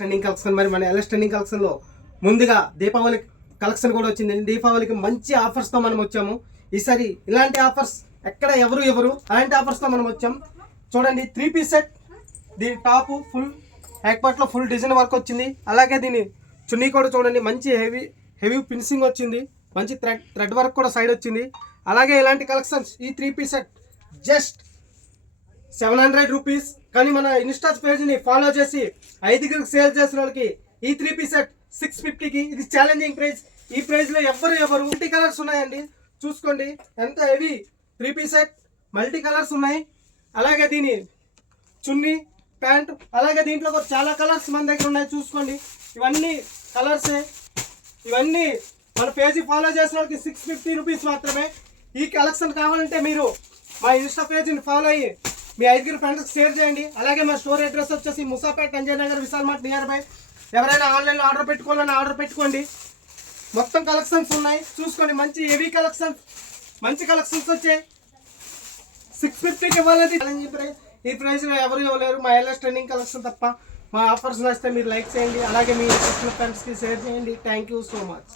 Trending collection. మరి మన LS trending కలెక్షన్లో ముందుగా దీపావళి కలెక్షన్ కూడా వచ్చిందండి. దీపావళికి మంచి ఆఫర్స్తో మనం వచ్చాము. ఈసారి ఇలాంటి ఆఫర్స్ ఎక్కడ ఎవరు అలాంటి ఆఫర్స్తో మనం వచ్చాం. చూడండి, 3 పీస్ సెట్. దీని టాప్ ఫుల్ హ్యాక్పాట్లో ఫుల్ డిజైన్ వర్క్ వచ్చింది. అలాగే దీని చున్నీ కూడా చూడండి, మంచి హెవీ ఫినిషింగ్ వచ్చింది. మంచి థ్రెడ్ వర్క్ కూడా సైడ్ వచ్చింది. అలాగే ఇలాంటి కలెక్షన్స్ ఈ 3 పీస్ సెట్ జస్ట్ 700 రూపీస్. కానీ మన ఇన్స్టా పేజ్ని ఫాలో చేసి 5కి సేల్ చేసిన వాళ్ళకి ఈ 3 పీస్ సెట్ 650కి. ఇది ఛాలెంజింగ్ ప్రైస్. ఈ ప్రైస్లో ఎవరు మల్టీ కలర్స్ ఉన్నాయండి. చూసుకోండి ఎంత heavy 3 piece set, multi colours ఉన్నాయి. అలాగే దీని చున్నీ, ప్యాంట్, అలాగే దీంట్లో కూడా చాలా కలర్స్ మన దగ్గర ఉన్నాయి. చూసుకోండి, ఇవన్నీ కలర్సే. ఇవన్నీ మన పేజీ ఫాలో చేసిన వాళ్ళకి 650 రూపీస్ మాత్రమే. ఈ కలెక్షన్ కావాలంటే మీరు మా ఇన్స్టా పేజీని ఫాలో అయ్యి మీ 5 ఫ్రెండ్స్కి షేర్ చేయండి. అలాగే మా స్టోర్ అడ్రస్ వచ్చేసి Musapet, Anjay Nagar, Vishal mart near by. ఎవరైనా ఆన్లైన్లో ఆర్డర్ పెట్టుకోవాలని ఆర్డర్ పెట్టుకోండి. మొత్తం కలెక్షన్స్ ఉన్నాయి. చూసుకోండి, మంచి హెవీ కలెక్షన్స్, మంచి కలెక్షన్స్ వచ్చాయి. 650కి ఇవ్వాలని ఈ ప్రైస్లో ఎవరు ఇవ్వలేరు, మా ఎల్ఎస్ ట్రెండింగ్ కలెక్షన్ తప్ప. మా ఆఫర్స్ నచ్చితే మీరు లైక్ చేయండి. అలాగే మీ ఫ్రెండ్స్కి షేర్ చేయండి. Thank you so much.